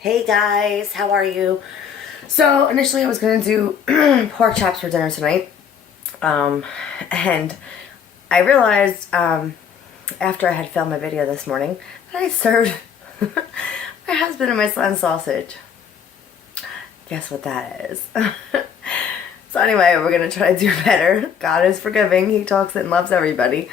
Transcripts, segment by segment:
Hey guys, how are you? So initially I was gonna do pork chops for dinner tonight, and I realized after I had filmed my video this morning that I served my husband and my son sausage. Guess what that is? So anyway, we're gonna try to do better. God is forgiving. He talks and loves everybody.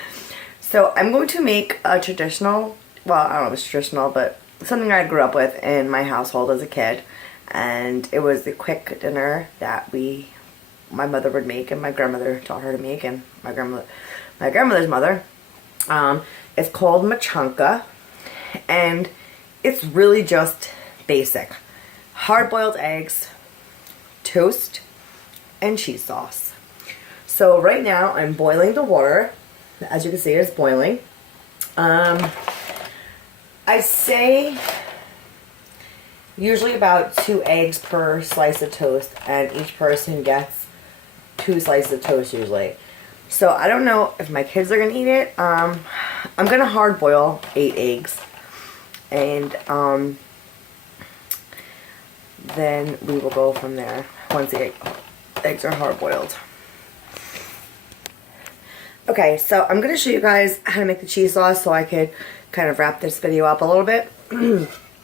So I'm going to make a traditional, well, I don't know if it's traditional, but something I grew up with in my household as a kid. And it was the quick dinner that my mother would make and my grandmother taught her to make, and my grandmother's mother. It's called machanka, and it's really just basic. Hard-boiled eggs, toast, and cheese sauce. So right now I'm boiling the water. As you can see, it's boiling. I say usually about 2 eggs per slice of toast, and each person gets 2 slices of toast usually. So I don't know if my kids are gonna eat it. I'm gonna hard boil 8 eggs, and then we will go from there once the eggs are hard boiled. Okay, so I'm going to show you guys how to make the cheese sauce so I could kind of wrap this video up a little bit.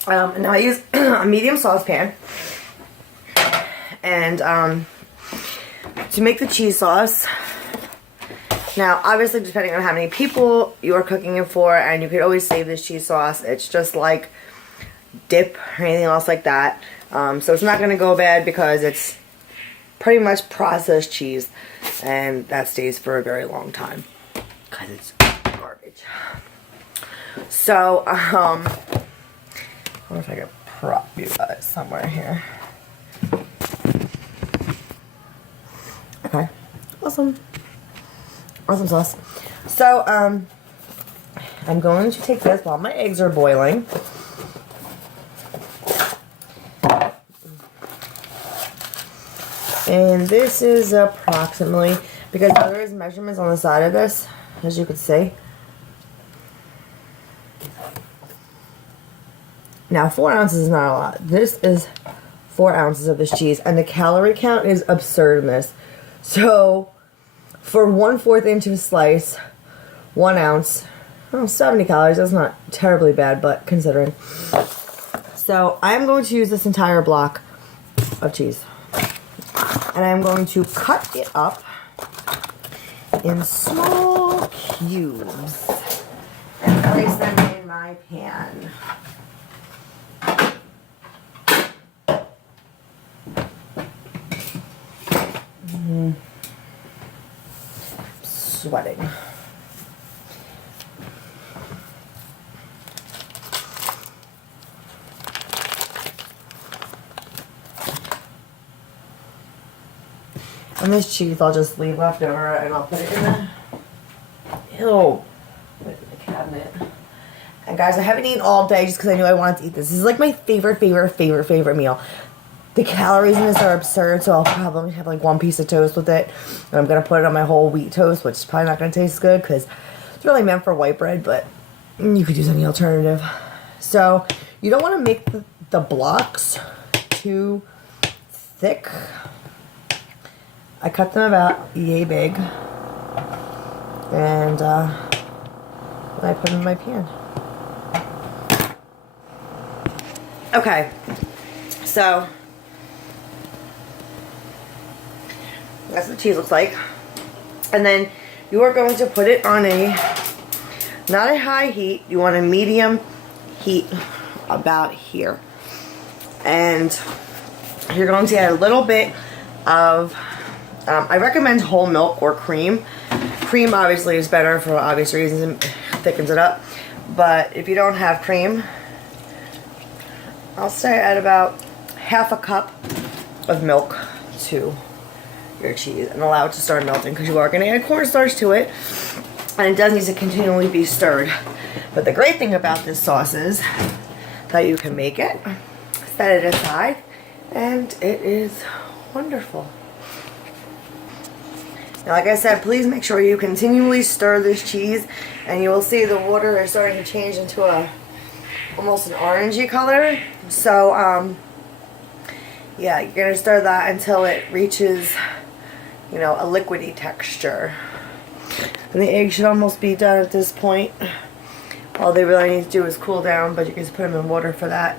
Now I use a medium saucepan. And to make the cheese sauce, now obviously depending on how many people you are cooking it for, and you could always save this cheese sauce. It's just like dip or anything else like that. So it's not going to go bad because it's pretty much processed cheese, and that stays for a very long time because it's garbage. So I wonder if I could prop you guys somewhere here. Okay, awesome sauce. So I'm going to take this while my eggs are boiling. And this is approximately, because there is measurements on the side of this, as you can see. Now 4 ounces is not a lot. This is 4 ounces of this cheese, and the calorie count is absurd in this. So for 1/4 inch of a slice, 1 ounce, 70 calories. That's not terribly bad, but considering. So I'm going to use this entire block of cheese. And I'm going to cut it up in small cubes and place them in my pan. Sweating. And this cheese I'll just leave left over, and I'll put it in the cabinet. And guys, I haven't eaten all day just because I knew I wanted to eat this. This is like my favorite meal. The calories in this are absurd, so I'll probably have like 1 piece of toast with it. And I'm going to put it on my whole wheat toast, which is probably not going to taste good because it's really meant for white bread, but you could use any alternative. So you don't want to make the blocks too thick. I cut them about yay big, and I put them in my pan. Okay, so that's what the cheese looks like. And then you are going to put it on not a high heat, you want a medium heat about here. And you're going to add a little bit of I recommend whole milk or cream. Cream obviously is better for obvious reasons and thickens it up. But if you don't have cream, I'll say add about 1/2 cup of milk to your cheese and allow it to start melting, because you are going to add cornstarch to it, and it does need to continually be stirred. But the great thing about this sauce is that you can make it, set it aside, and it is wonderful. Now, like I said, please make sure you continually stir this cheese, and you will see the water is starting to change into a almost an orangey color. So, yeah, you're going to stir that until it reaches, you know, a liquidy texture. And the egg should almost be done at this point. All they really need to do is cool down, but you can just put them in water for that.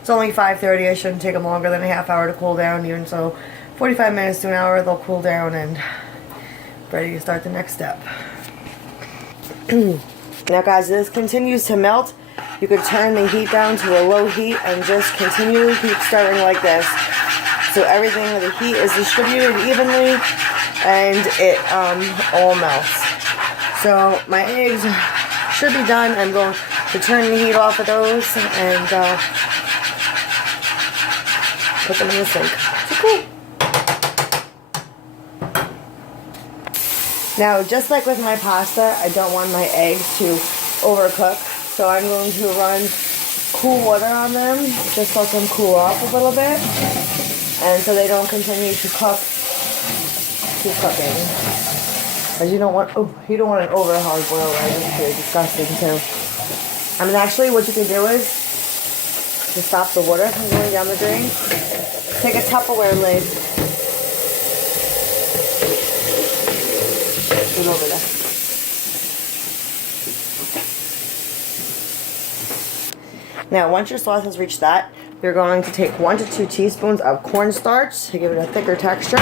It's only 5:30. It shouldn't take them longer than a half hour to cool down. Even so, 45 minutes to an hour, they'll cool down and ready to start the next step. Now guys, this continues to melt. You could turn the heat down to a low heat and just continually keep stirring like this. So everything, the heat is distributed evenly and it all melts. So my eggs should be done. I'm going to turn the heat off of those and put them in the sink. So cool. Now, just like with my pasta, I don't want my eggs to overcook. So I'm going to run cool water on them, just let them cool off a little bit. And so they don't continue to cook, keep cooking. Because you don't want an over hard boil, right? It's very disgusting too. I mean, actually what you can do is, to stop the water from going down the drain, take a Tupperware lid, put it over there. Now, once your sauce has reached that, you're going to take 1 to 2 teaspoons of cornstarch to give it a thicker texture.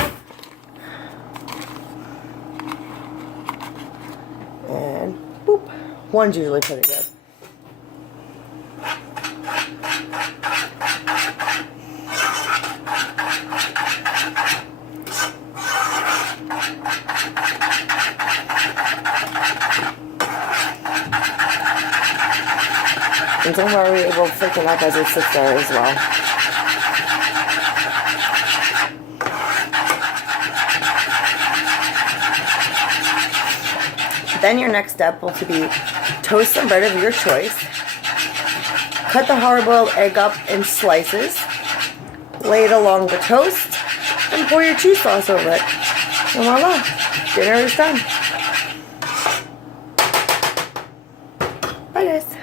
And boop, 1's usually pretty good. And don't worry, it will thicken up as it sits there as well. Then your next step will be toast some bread of your choice. Cut the hard-boiled egg up in slices. Lay it along the toast and pour your cheese sauce over it. And voila, dinner is done. Bye guys.